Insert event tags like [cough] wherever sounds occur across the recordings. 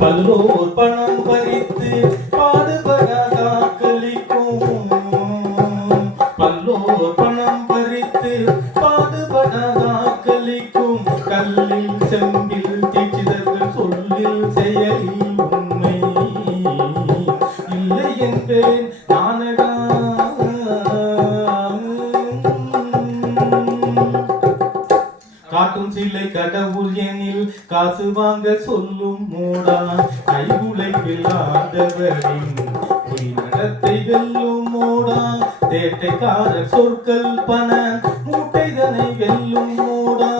பல்லோர் பணம் கையில் காசு வாங்க சொல்லும் மூடா. கைகுலை இல்லாதவரின் பொய் நடத்தை வெல்லும் மூடா. தேட்டைக்கார சொற்கள் பண மூட்டைதனை வெல்லும் மூடா.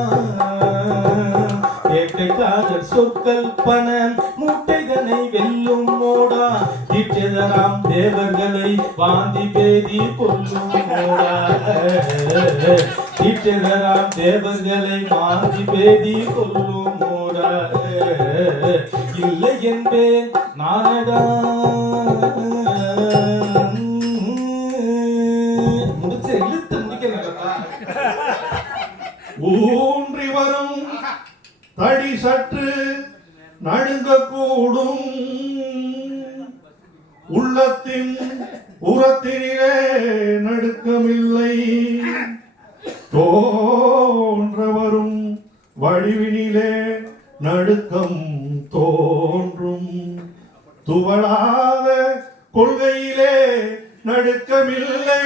தேட்டைக்கார சொற்கள் பண மூட்டைதனை வெல்லும் மூடா. தீட்சதராம் தேவர்களை வாந்தி பேதி கொல்லும் மூடா. தீட்சிதராம் தேவர்களை வாந்தி பேதி கொல்லும் இல்லை என்பேன் நானடா. துவளாத கொள்கையிலே நடுக்கமில்லை.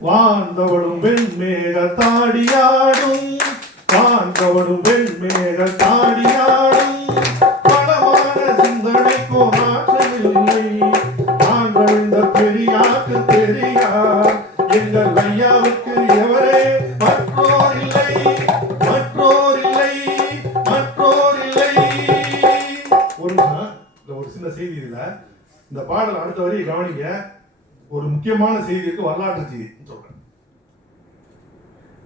வாழ்ந்தவளும் வெண்மேக தாடியாடும் வாழ்ந்தவளும் வெண்மேக தாடி செய்தி இதுல இந்த பாடல் அடுத்த வரி கவனிங்க. ஒரு முக்கியமான செய்தி இருக்கு வரலாற்று செய்தி. சொல்றேன்.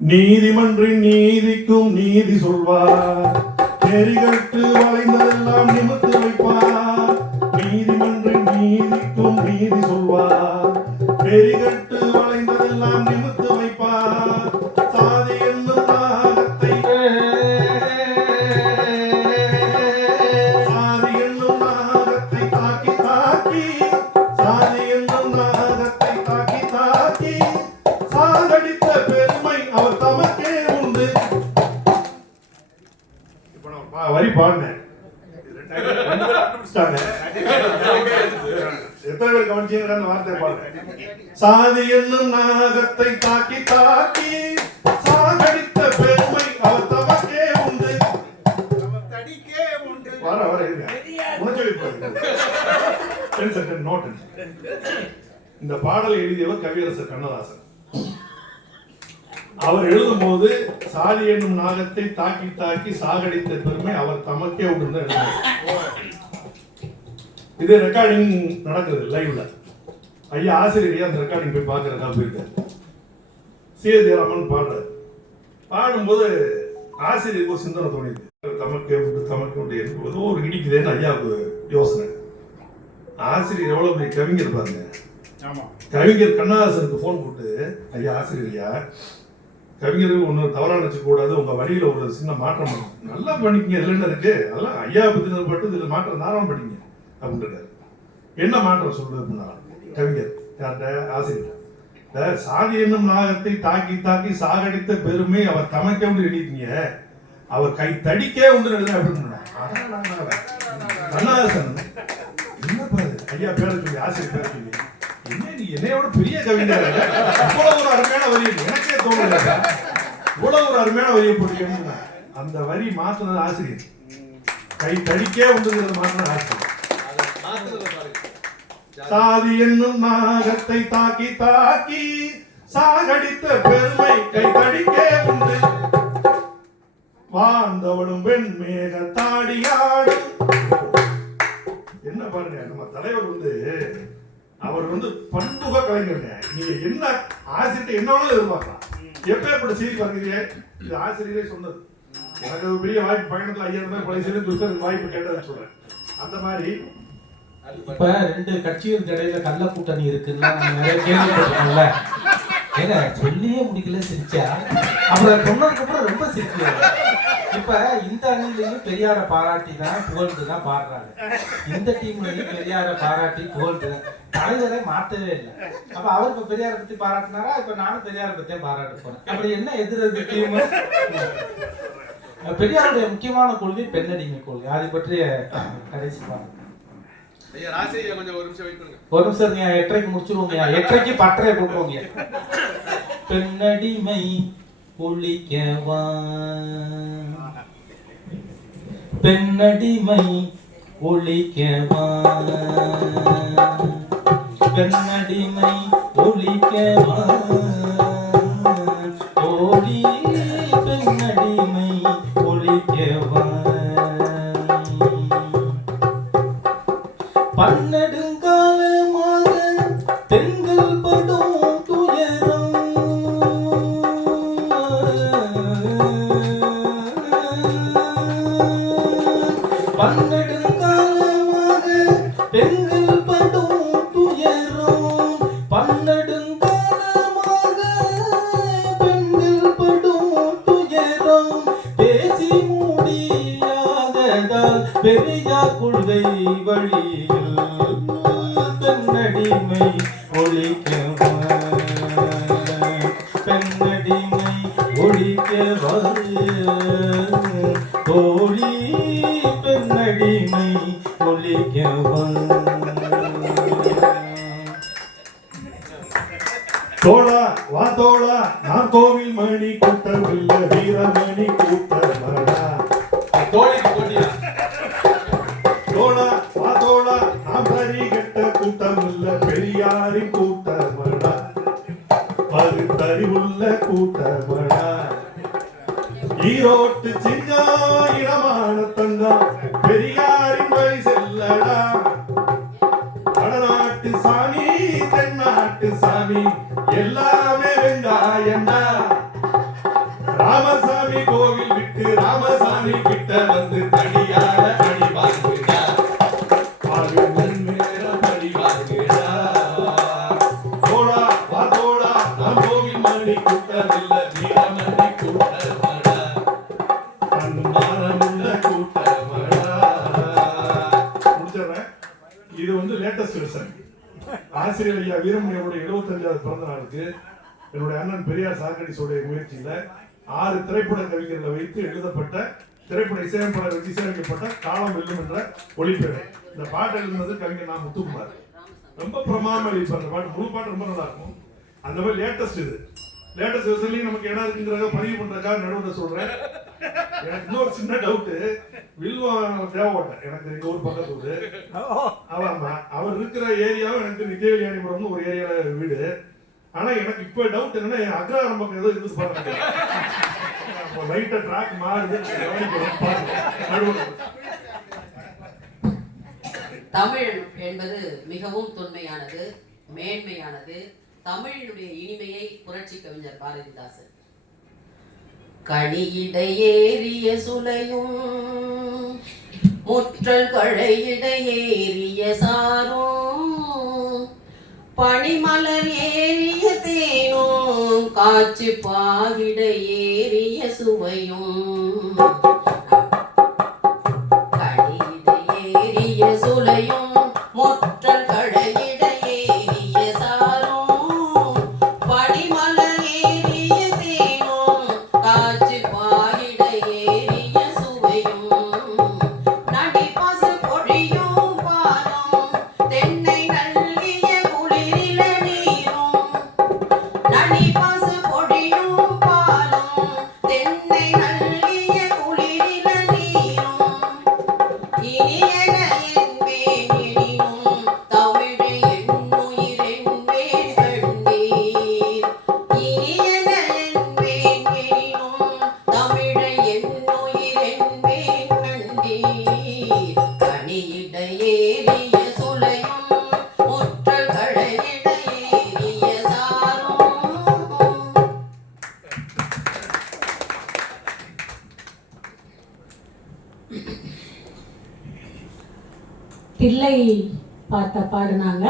நீதிமன்றின் நீதிக்கும் நீதி சொல்வார். நெறிகட்டு வளைந்ததெல்லாம் நிமித்து வைப்பார். நீதிமன்றின் நீதிக்கும் நீதி சொல்வார். நெறிகட்டு சாதி என்னும் நாகத்தை தாக்கி தாக்கி சாகடித்த பெருமை அவர் தமக்கே உண்டு. தடிக்கே உண்டு வர வர இருங்க. பாருங்க நோட் இந்த பாடலை எழுதியவர் கவியரசர் கண்ணதாசன். அவர் எழுதும் போது சாதி என்னும் நாகத்தை தாக்கி தாக்கி சாகடித்த பெருமை அவர் தமக்கே உண்டு இது ரெக்கார்டிங் நடக்குது லைவ்ல ஐயா ஆசிரியர் அந்த ரெக்கார்டிங் போய் பார்க்கறதா போயிருக்காரு சி ஜெயராமன் பாடுறாரு. பாடும்போது ஆசிரியருக்கு ஒரு சிந்தனை தோணிது. தமக்கே தமக்கு உண்டு என்பது ஒரு இடிக்குதேன்னு ஐயாவுக்கு யோசனை. ஆசிரியர் எவ்வளவு பெரிய கவிஞர் பாருங்க. கவிஞர் கண்ணதாசனுக்கு ஃபோன் போட்டு ஐயா ஆசிரியர் ஐயா கவிஞருக்கு ஒன்றும் தவறா நினைச்சுக்க கூடாது உங்க வழியில ஒரு சின்ன மாற்றம் பண்ணணும். நல்லா பண்ணிக்கங்க. இதுல என்ன இருக்கு? அதெல்லாம் ஐயா பத்தி பட்டு இதுல மாற்றம் தாராளம் பண்ணிங்க அப்படின்றாரு. என்ன மாற்றம் சொல்றது அப்படின்னா கவிஞர். யார்கிட்ட ஆசிரியர். இந்த சாதி என்னும் நாகத்தை தாக்கி தாக்கி சாகடித்த பெருமை அவர் தமக்க உண்டு எழுதிங்க அவர் கை தடிக்கே உண்டு எழுத அப்படின்னு கண்ணதாசன். என்னப்பா இது? ஐயா பேர சொல்லி ஆசிரியர் பேர சொல்லி. என்ன நீ என்னையோட பெரிய கவிஞர் இவ்வளவு ஒரு அருமையான வரி எனக்கே தோணல. இவ்வளவு ஒரு அருமையான வரியை போட்டு அந்த வரி மாத்தினது ஆசிரியர். கை தடிக்கே உண்டுங்கிறது மாத்தினது ஆசிரியர். சாதி என்னும் நாகத்தை தாக்கி தாக்கி சாகடித்த பெருமை கை தடிக்கே உண்டு. வாழ்ந்தவளும் பெண் மேக தாடியாடும். என்ன பாருங்க நம்ம தலைவர் வந்து அவர் வந்து பண்புக கலைஞருங்க. நீங்க என்ன ஆசிரியர் என்ன எதிர்பார்க்கலாம். எப்ப எப்படி செய்தி பாருங்க இது ஆசிரியரே சொன்னது. எனக்கு பெரிய வாய்ப்பு பயணத்துல ஐயாயிரம் ரூபாய் பழைய செய்தி வாய்ப்பு கேட்டதுன்னு சொல்றேன். அந்த மாதிரி இப்ப ரெண்டு கட்சிகளுக்கு இடையில கள்ள கூட்டணி இருக்குன்னா நிறைய கேள்விப்பட்டிருக்கோம்ல. ஏங்க சொல்லியே முடிக்கல சிரிச்சா? அப்புறம் சொன்னதுக்கு அப்புறம் ரொம்ப சிரிச்சு இப்ப இந்த அணிலையும் பெரியார பாராட்டி தான் புகழ்ந்து தான் பாடுறாங்க. இந்த டீம்லயும் பெரியார பாராட்டி புகழ்ந்து தான். தலைவரை மாத்தவே இல்லை. அப்ப அவர் இப்ப பெரியாரை பத்தி பாராட்டினாரா? இப்ப நானும் பெரியாரை பத்தியே பாராட்ட போறேன். அப்படி என்ன எதிர்த்து டீம் பெரியாருடைய முக்கியமான கொள்கை பெண்ணடிமை கொள்கை. அதை பற்றிய கடைசி பாருங்க ஐயா ராசையா கொஞ்சம் ஒரு நிமிஷம் வெயிட் பண்ணுங்க. ஒரு நிமிஷம் இருங்க எட்டரைக்கு முடிச்சிருவோங்க [laughs] எட்டரைக்கு பட்டறையை போட்டுருவோங்க பெண்ணடிமை ஒழிக்கவா? பெண்ணடிமை ஒழிக்கவா? பெண்ணடிமை ஒழிக்கவா? ஓடி பெண்ணடிமை ஒழிக்கவா? பன்னெண்டு பெண்ணடிமை ஒழிக்கவா கூட்டமடா பகுத்தறிவுள்ள கூட்டமடா ஈரோட்டு இடமான தங்கம் பெரியாரின் வழி செல்லடா வடநாட்டு சாமி தென்னாட்டு சாமி எல்லாமே வெங்காயண்டா ராமசாமி கோவில் விட்டு ராமசாமி கிட்ட வந்து தனியா கோவில் கூட்டமில்ல வீரமணி கூட்டமடா அன்பாரமுள்ள கூட்டமடா முடிச்சிடுறேன். இது வந்து லேட்டஸ்ட் வெர்ஷன் ஆசிரியர் ஐயா வீரமணியோட எழுபத்தஞ்சாவது பிறந்த நாளுக்கு என்னுடைய அண்ணன் பெரியார் சாக்கடிசோடைய முயற்சியில ஆறு திரைப்பட கவிஞர்களை வைத்து எழுதப்பட்ட திரைப்பட இசையமைப்பாளர் வச்சு இசையமைக்கப்பட்ட காலம் வெல்லும் என்ற ஒளிப்பேரை. இந்த பாட்டு எழுதுனது கவிஞர் நான் முத்துக்குமார். ரொம்ப பிரமாதமா எழுதிப்பார் அந்த பாட்டு முழு பாட்டு ரொம்ப நல்லா இருக்கும். அந்த மாதிரி லேட்டஸ்ட் இது. லேட்டஸ்ட் வெர்ஷன்லயும் நமக்கு இடம் இருக்குங்கிறத பதிவு பண்றதுக்காக நடுவில் சொல்றேன். எனக்கு இன்னொரு சின்ன டவுட்டு வில்வம் தேவைப்பட்ட எனக்கு எங்க ஊர் பக்கத்து ஊரு. ஆமா அவர் இருக்கிற ஏரியாவும் எனக்கு நித்தியவேலியானிபுரம்னு ஒரு ஏரியால வீடு. ஆனா எனக்கு இப்ப டவுட் என்னன்னா அக்ரஹாரம் பக்கம் ஏதோ இருந்து பாருங்க லைட்டா ட்ராக் மாறுது. தமிழ் என்பது மிகவும் தொன்மையானது மேன்மையானது தமிழினுடைய இனிமையை புரட்சி கவிஞர் பாரதிதாசன். கனியிடையேறிய சுலையும் முற்றல் கழையிடையேறிய சாரும் பனிமலர் ஏறிய தேனும் காட்சி பாகிட ஏறிய சுவையும். பிள்ளை பாட்டை பாடினாங்க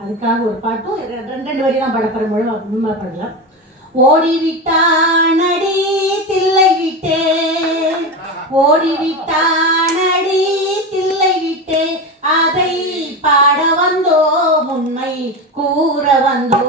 அதுக்காக ஒரு பாட்டும் ரெண்டு ரெண்டு வரி தான் பாடப்படுற முழுவ முழுமை பாடலாம். ஓடிவிட்டானடி தில்லை விட்டே ஓடிவிட்டானடி தில்லை விட்டே அதை பாட வந்தோ உண்மை கூற வந்தோ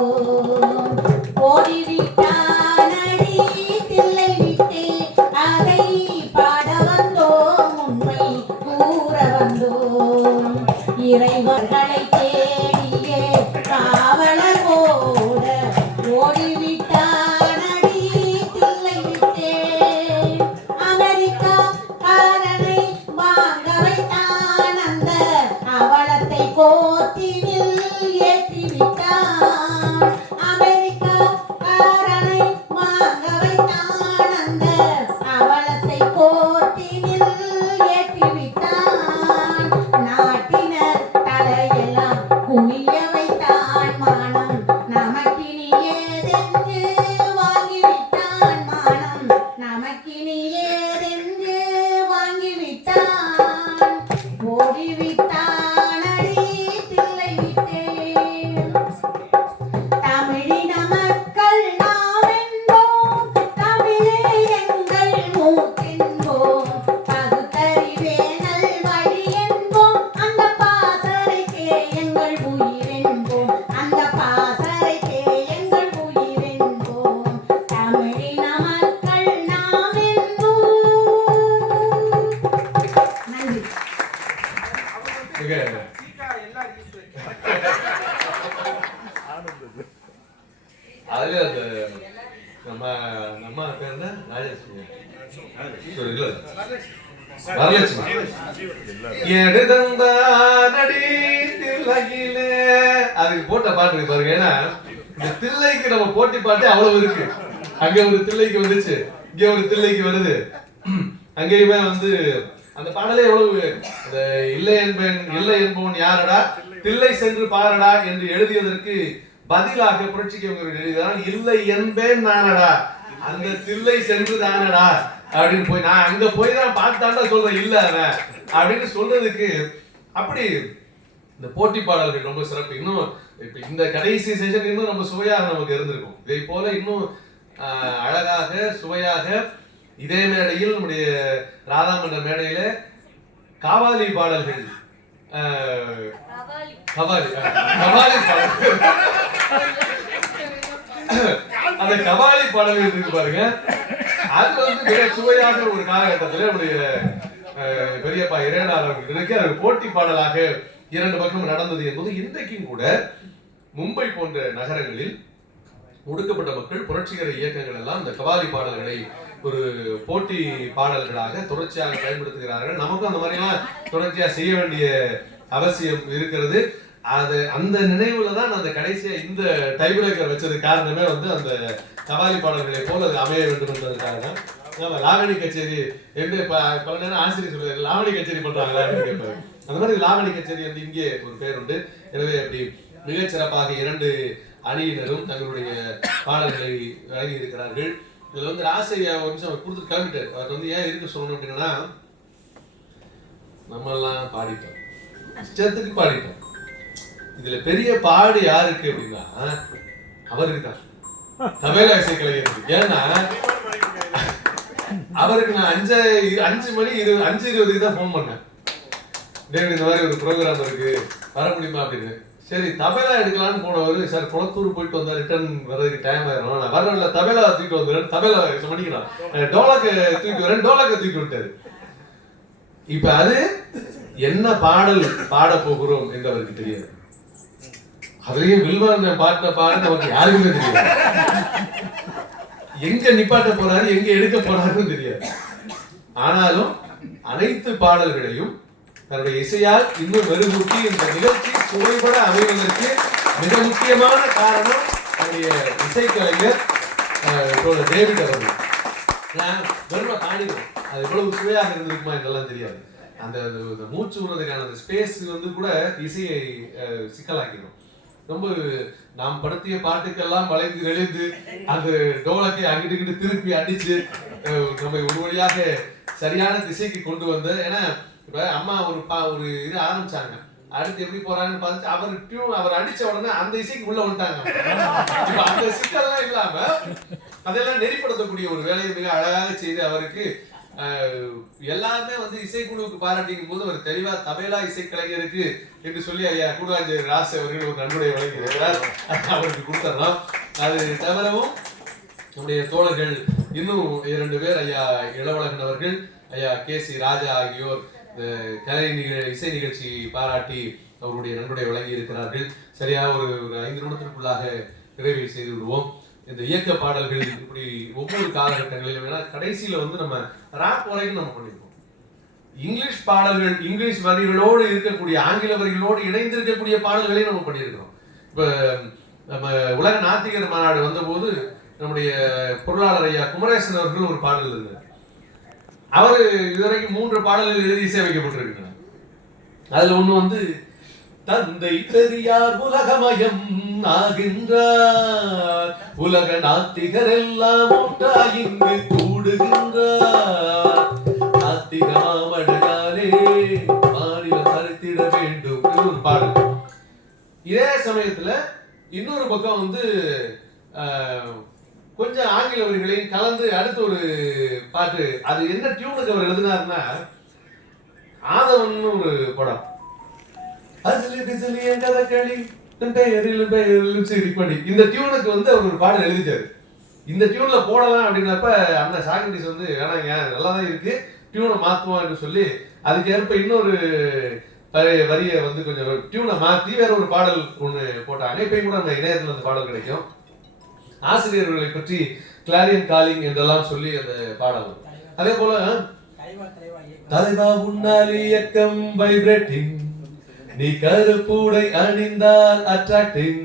நம்ம நம்ம பேர் என்ன ராஜலட்சுமி. sorry, இல்ல வரலட்சுமி. எடுதந்தானடி தில்லையிலே. அதுக்கு போட்ட பாட்டு பாருங்க. ஏன்னா இந்த தில்லைக்கு நம்ம போட்டி பாட்டு அவ்வளவு இருக்கு. அங்க ஒரு தில்லைக்கு வந்துச்சு. இங்க ஒரு தில்லைக்கு வருது. அங்கேயுமே வந்து அந்த பாடலே எவ்வளவு அந்த இல்லை என்பன் இல்லை என்பவன் யாரடா? தில்லை சென்று பாரடா என்று எழுதியதற்கு பதிலாக புரட்சி கவிஞர் எழுதினார் இல்லை என்பேன் நானடா. அந்த தில்லை சென்று தானடா. அப்படின்னு போய் நான் அங்க போய் தான் பார்த்தாண்டா சொல்றேன். இல்ல அவன். அப்படின்னு சொல்றதுக்கு அப்படி இந்த போட்டி பாடல்கள் ரொம்ப சிறப்பு. இன்னும் இப்ப இந்த கடைசி செஷன் இன்னும் நம்ம சுவையாக நமக்கு இருந்திருக்கும். இதை போல இன்னும் அழகாக சுவையாக இதே மேடையில் நம்முடைய ராதாமன்ற மேடையில காவாலி பாடல்கள் கவாலி. கவாலி பாடல்கள். [coughs] அந்த கபாலி பாடல்கள் இருக்கு பாருங்க. அது வந்து மிக சுவையாக ஒரு காலகட்டத்தில் நம்முடைய அஹ், பெரியப்பா இறையனார் அவர்களுக்கு அது போட்டி பாடலாக இரண்டு பக்கம் நடந்தது என்பது இன்றைக்கும் கூட மும்பை போன்ற நகரங்களில் ஒடுக்கப்பட்ட மக்கள் புரட்சிகர இயக்கங்கள் எல்லாம் இந்த கபாலி பாடல்களை ஒரு போட்டி பாடல்களாக தொடர்ச்சியாக பயன்படுத்துகிறார்கள். நமக்கும் அந்த மாதிரிலாம் தொடர்ச்சியா செய்ய வேண்டிய அவசியம் இருக்கிறது. அது அந்த நினைவுல தான் நான் அந்த கடைசியா இந்த டைபிரேக்கர் வச்சது காரணமே வந்து அந்த கபாலி பாடல்களை போல அது அமைய வேண்டும் என்றதுக்காக தான். ஆமா லாவணி கச்சேரி எப்படி பல நேரம் ஆசிரியர் சொல்றாரு லாவணி கச்சேரி பண்றாங்களா? அப்படின்னு கேட்பாரு. அந்த மாதிரி லாவணி கச்சேரி வந்து இங்கே ஒரு பேர் உண்டு. எனவே அப்படி மிகச்சிறப்பாக இரண்டு அணியினரும் தங்களுடைய பாடல்களை வழங்கி இருக்கிறார்கள். இதுல வந்து ராசையா ஒரு நிமிஷம் அவர் கொடுத்துட்டு கிளம்பிட்டாரு. அவர் வந்து ஏன் இருக்க சொல்லணும் அப்படின்னா நம்ம எல்லாம் பாடிட்டோம். இஷ்டத்துக்கு பாடிட்டோம். இதுல பெரிய பாடு யாருக்கு அப்படின்னா அவருக்கு தான். தபேலா இசை கலைஞருக்கு ஏன்னா அவருக்கு நான் அஞ்சு அஞ்சு மணி இருபது அஞ்சு இருபதுக்கு தான் ஃபோன் பண்ணேன். டேவிட் இந்த மாதிரி ஒரு ப்ரோக்ராம் இருக்கு. வர முடியுமா அப்படின்னு. சரி தபேலா எடுக்கலாம்னு போனவர் சார் குளத்தூர் போயிட்டு வந்தா ரிட்டர்ன் வர்றதுக்கு டைம் ஆயிரும். நான் வரல தபேலா தூக்கிட்டு வந்துடுறேன் தபேலா மணிக்கிறான் டோலக்கு தூக்கிட்டு வரேன் டோலக்கை தூக்கிட்டு விட்டாரு இப்ப அது என்ன பாடல் பாட போகிறோம் என்று அவருக்கு தெரியாது. அதுலயும் வில்வான பார்த்த பாட நமக்கு யாருக்குமே தெரியாது. எங்க நிப்பாட்ட போறாரு எங்க எடுக்க போறாருன்னு தெரியாது. ஆனாலும் அனைத்து பாடல்களையும் தன்னுடைய இசையால் இன்னும் மெருகூட்டி இந்த நிகழ்ச்சி சுவைபட அமைவதற்கு மிக முக்கியமான காரணம் தன்னுடைய இசைக்கலைஞர் தோழர் டேவிட் அவர்கள். நான் வெறுமை பாடிடுவோம் அது எவ்வளவு சுவையாக இருந்திருக்குமா என்றெல்லாம் தெரியாது. அந்த மூச்சு விடுறதுக்கான அந்த ஸ்பேஸ் வந்து கூட இசையை சிக்கலாக்கிடும். ரொம்ப நாம் படுத்திய பாட்டுக்கெல்லாம் வளைந்து நெளிந்து அந்த டோலத்தை அங்கிட்டு திருப்பி அடிச்சு நம்மை ஒரு வழியாக சரியான திசைக்கு கொண்டு வந்து ஏன்னா அம்மா ஒரு பா ஒரு இது ஆரம்பிச்சாங்க. அடுத்து எப்படி போறாங்கன்னு பார்த்து அவர் டியூன் அவர் அடிச்ச உடனே அந்த இசைக்கு உள்ள வந்துட்டாங்க. இப்ப அந்த சிக்கல்லாம் இல்லாம அதெல்லாம் நெறிப்படுத்தக்கூடிய ஒரு வேலையை மிக அழகாக செய்து அவருக்கு எல்லாருமே வந்து இசைக்குழுவுக்கு பாராட்டிக்கும் போது ஒரு தெளிவா தமிழா இசைக்கலைஞருக்கு என்று சொல்லி ஐயா கூடுவாஞ்சேரி ராசு அவர்கள் ஒரு நன்கொடை வழங்கியிருக்கிறார். அவருக்கு கொடுத்துடலாம். அது தவிரவும் நம்முடைய தோழர்கள் இன்னும் இரண்டு பேர் ஐயா இளவழகன் அவர்கள் ஐயா கே சி ராஜா ஆகியோர் கலை நிகழ் இசை நிகழ்ச்சி பாராட்டி அவருடைய நன்கொடை வழங்கி இருக்கிறார்கள் சரியா ஒரு ஒரு ஐந்து நிமிடத்திற்குள்ளாக நிறைவு செய்து விடுவோம். இந்த இயக்க பாடல்கள் இப்படி ஒவ்வொரு காலகட்டங்களிலும் ஏன்னா கடைசியில் வந்து நம்ம ராப் வரைக்கும் நம்ம பண்ணிருக்கோம். இங்கிலீஷ் பாடல்கள் இங்கிலீஷ் வரிகளோடு இருக்கக்கூடிய ஆங்கில வரிகளோடு இணைந்திருக்கக்கூடிய பாடல்களையும் நம்ம பண்ணியிருக்கிறோம் இப்போ நம்ம உலக நாத்திகர் மாநாடு வந்தபோது நம்முடைய பொருளாளர் ஐயா குமரேசன் அவர்கள் ஒரு பாடல் இருந்தார் அவர் இதுவரைக்கும் மூன்று பாடல்கள் எழுதி இசையமைக்கப்பட்டிருக்கிறார் அதில் ஒன்று வந்து தந்தை பெரியார் உலகமயம் ஆகின்றார். உலக நாத்திகர் எல்லாம் ஒன்றாய் இங்கு கூடுகின்றார். நாத்திக மாமடையாரே மாநில சரித்திட வேண்டும் ஒரு பாடல். இதே சமயத்துல இன்னொரு பக்கம் வந்து ஆஹ், கொஞ்சம் ஆங்கில வரிகளையும் கலந்து அடுத்த ஒரு பாட்டு. அது என்ன டியூனுக்கு அவர் எழுதினார்னா ஆதவன் ஒரு படம். அசிலி பிசிலி என் கதகளி தன் பெயரிலும் பெயரிலும் சிரிப்படி. இந்த டியூனுக்கு வந்து அவர் ஒரு பாடல் எழுதிட்டாரு. இந்த டியூன்ல போடலாம் அப்படின்னப்ப அந்த சாக்ரட்டிஸ் வந்து வேணாங்க நல்லா தான் இருக்கு. டியூனை மாத்துவோம்னு சொல்லி அதுக்கேற்ப இன்னொரு வரி- வரியை வந்து கொஞ்சம் டியூனை மாத்தி வேற ஒரு பாடல் ஒண்ணு போட்டாங்க. இப்பயும் கூட நம்ம இணையத்துல அந்த பாடல் கிடைக்கும். ஆசிரியர்களை பற்றி கிளாரியன் காலிங் என்றெல்லாம் சொல்லி அந்த பாடல். அதே போல தலைவா உன்னால் இயக்கம் வைப்ரேட்டிங் நீ கருப்புடை அணிந்தால் அட்ராக்டிங்